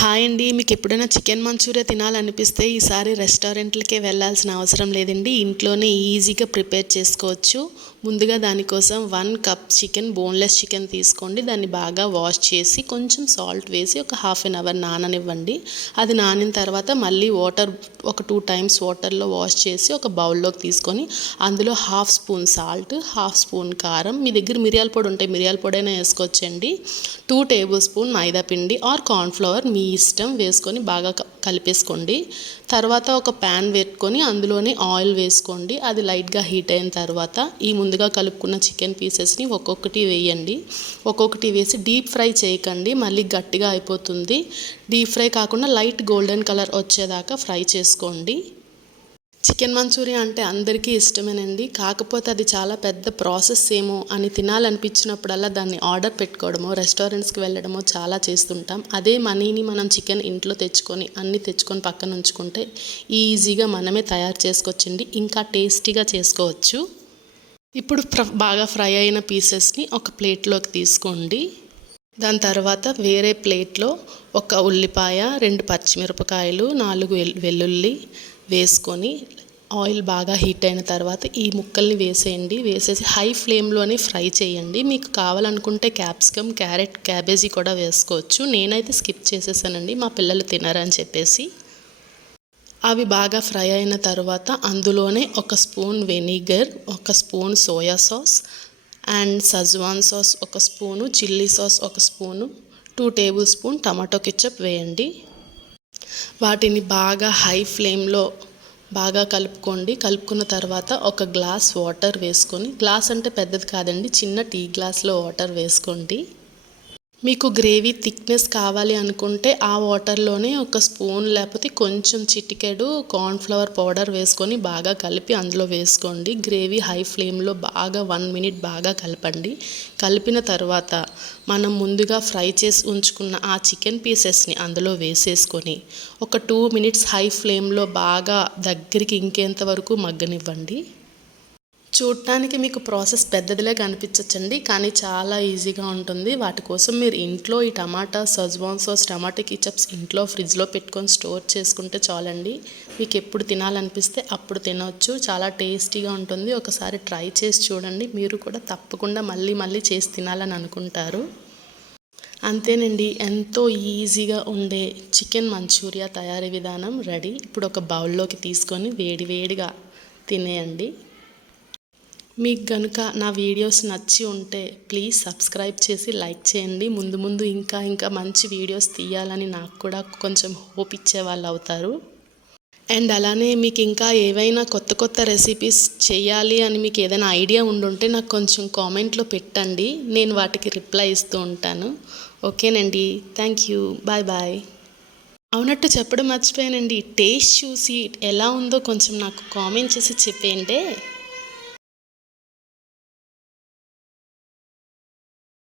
Hi అండి. మీకు ఎప్పుడైనా చికెన్ మంచూరియా తినాలనిపిస్తే ఈసారి రెస్టారెంట్లకే వెళ్ళాల్సిన అవసరం లేదండి. ఇంట్లోనే ఈజీగా ప్రిపేర్ చేసుకోవచ్చు. ముందుగా దానికోసం 1 కప్ చికెన్, బోన్లెస్ చికెన్ తీసుకోండి. దాన్ని బాగా వాష్ చేసి కొంచెం సాల్ట్ వేసి ఒక హాఫ్ అన్ అవర్ నాననివ్వండి. అది నానిన తర్వాత మళ్ళీ ఒక 2 టైమ్స్ వాటర్లో వాష్ చేసి ఒక బౌల్లోకి తీసుకొని అందులో half spoon salt, half spoon కారం, మీ దగ్గర మిరియాల పొడి ఉంటే మిరియాల పొడైనా వేసుకోవచ్చండి. 2 టేబుల్ స్పూన్ మైదా పిండి ఆర్ కార్న్‌ఫ్లవర్ మీ ఇష్టం వేసుకొని బాగా కలిపేసుకోండి. తర్వాత ఒక ప్యాన్ పెట్టుకొని అందులోనే ఆయిల్ వేసుకోండి. అది లైట్గా హీట్ అయిన తర్వాత ఈ ముందుగా కలుపుకున్న చికెన్ పీసెస్ని ఒక్కొక్కటి వేయండి. ఒక్కొక్కటి వేసి డీప్ ఫ్రై చేయకండి, మళ్ళీ గట్టిగా అయిపోతుంది. డీప్ ఫ్రై కాకుండా లైట్ గోల్డెన్ కలర్ వచ్చేదాకా ఫ్రై చేసుకోండి. చికెన్ మంచూరియా అంటే అందరికీ ఇష్టమేనండి. కాకపోతే అది చాలా పెద్ద ప్రాసెస్ ఏమో అని తినాలనిపించినప్పుడల్లా దాన్ని ఆర్డర్ పెట్టుకోవడమో, రెస్టారెంట్స్కి వెళ్ళడమో చాలా చేస్తుంటాం. అదే మనీని మనం చికెన్ ఇంట్లో అన్నీ తెచ్చుకొని పక్కన ఉంచుకుంటే ఈజీగా మనమే తయారు చేసుకోవచ్చండి. ఇంకా టేస్టీగా చేసుకోవచ్చు. ఇప్పుడు బాగా ఫ్రై అయిన పీసెస్ని ఒక ప్లేట్లోకి తీసుకోండి. దాని తర్వాత వేరే ప్లేట్లో ఒక ఉల్లిపాయ, 2 పచ్చిమిరపకాయలు, 4 వెల్లుల్లి వేసుకొని ఆయిల్ బాగా హీట్ అయిన తర్వాత ఈ ముక్కల్ని వేసేయండి. వేసేసి హై ఫ్లేమ్లోనే ఫ్రై చేయండి. మీకు కావాలనుకుంటే క్యాప్సికమ్, క్యారెట్, క్యాబేజీ కూడా వేసుకోవచ్చు. నేనైతే స్కిప్ చేసేసానండి, మా పిల్లలు తినరని చెప్పేసి. అవి బాగా ఫ్రై అయిన తర్వాత అందులోనే ఒక స్పూన్ వెనిగర్, ఒక spoon soya sauce and schezwan sauce ఒక స్పూను, చిల్లీ సాస్ ఒక spoon, 2 tablespoon tomato ketchup వేయండి. వాటిని బాగా హై ఫ్లేమ్లో బాగా కలుపుకోండి. కలుపుకున్న తర్వాత ఒక గ్లాస్ వాటర్ వేసుకొని, గ్లాస్ అంటే పెద్దది కాదండి, చిన్న టీ గ్లాస్లో వాటర్ వేసుకోండి. మీకు గ్రేవీ థిక్నెస్ కావాలి అనుకుంటే ఆ వాటర్లోనే ఒక స్పూన్ లేకపోతే కొంచెం చిటికెడు కార్న్‌ఫ్లవర్ పౌడర్ వేసుకొని బాగా కలిపి అందులో వేసుకోండి. గ్రేవీ హై ఫ్లేమ్లో బాగా 1 మినిట్ బాగా కలపండి. కలిపిన తర్వాత మనం ముందుగా ఫ్రై చేసి ఉంచుకున్న ఆ చికెన్ పీసెస్ని అందులో వేసేసుకొని ఒక 2 మినిట్స్ హై ఫ్లేమ్లో బాగా దగ్గరికి ఇంకేంత వరకు మగ్గనివ్వండి. చూడటానికి మీకు ప్రాసెస్ పెద్దదిలే కనిపించచ్చండి, కానీ చాలా ఈజీగా ఉంటుంది. వాటి కోసం మీరు ఇంట్లో ఈ టమాటా, సజ్వాన్ సాస్, టమాటా కెచప్స్ ఇంట్లో ఫ్రిడ్జ్లో పెట్టుకొని స్టోర్ చేసుకుంటే చాలండి. మీకు ఎప్పుడు తినాలనిపిస్తే అప్పుడు తినవచ్చు. చాలా టేస్టీగా ఉంటుంది. ఒకసారి ట్రై చేసి చూడండి. మీరు కూడా తప్పకుండా మళ్ళీ మళ్ళీ చేసి తినాలని అనుకుంటారు. అంతేనండి, ఎంతో ఈజీగా ఉండే చికెన్ మంచూరియా తయారీ విధానం రెడీ. ఇప్పుడు ఒక బౌల్లోకి తీసుకొని వేడివేడిగా తినేయండి. మీకు గనుక నా వీడియోస్ నచ్చి ఉంటే ప్లీజ్ సబ్స్క్రైబ్ చేసి లైక్ చేయండి. ముందు ముందు ఇంకా మంచి వీడియోస్ తీయాలని నాకు కూడా కొంచెం హోప్ ఇచ్చేవాళ్ళు అవుతారు. అండ్ అలానే మీకు ఇంకా ఏవైనా కొత్త రెసిపీస్ చేయాలి అని మీకు ఏదైనా ఐడియా ఉండుంటే నాకు కొంచెం కామెంట్లో పెట్టండి. నేను వాటికి రిప్లై ఇస్తూ ఉంటాను. ఓకేనండి, థ్యాంక్ యూ, బాయ్ బాయ్. అవునట్టు చెప్పడం మర్చిపోయానండి, టేస్ట్ చూసి ఎలా ఉందో కొంచెం నాకు కామెంట్ చేసి చెప్పేయండి.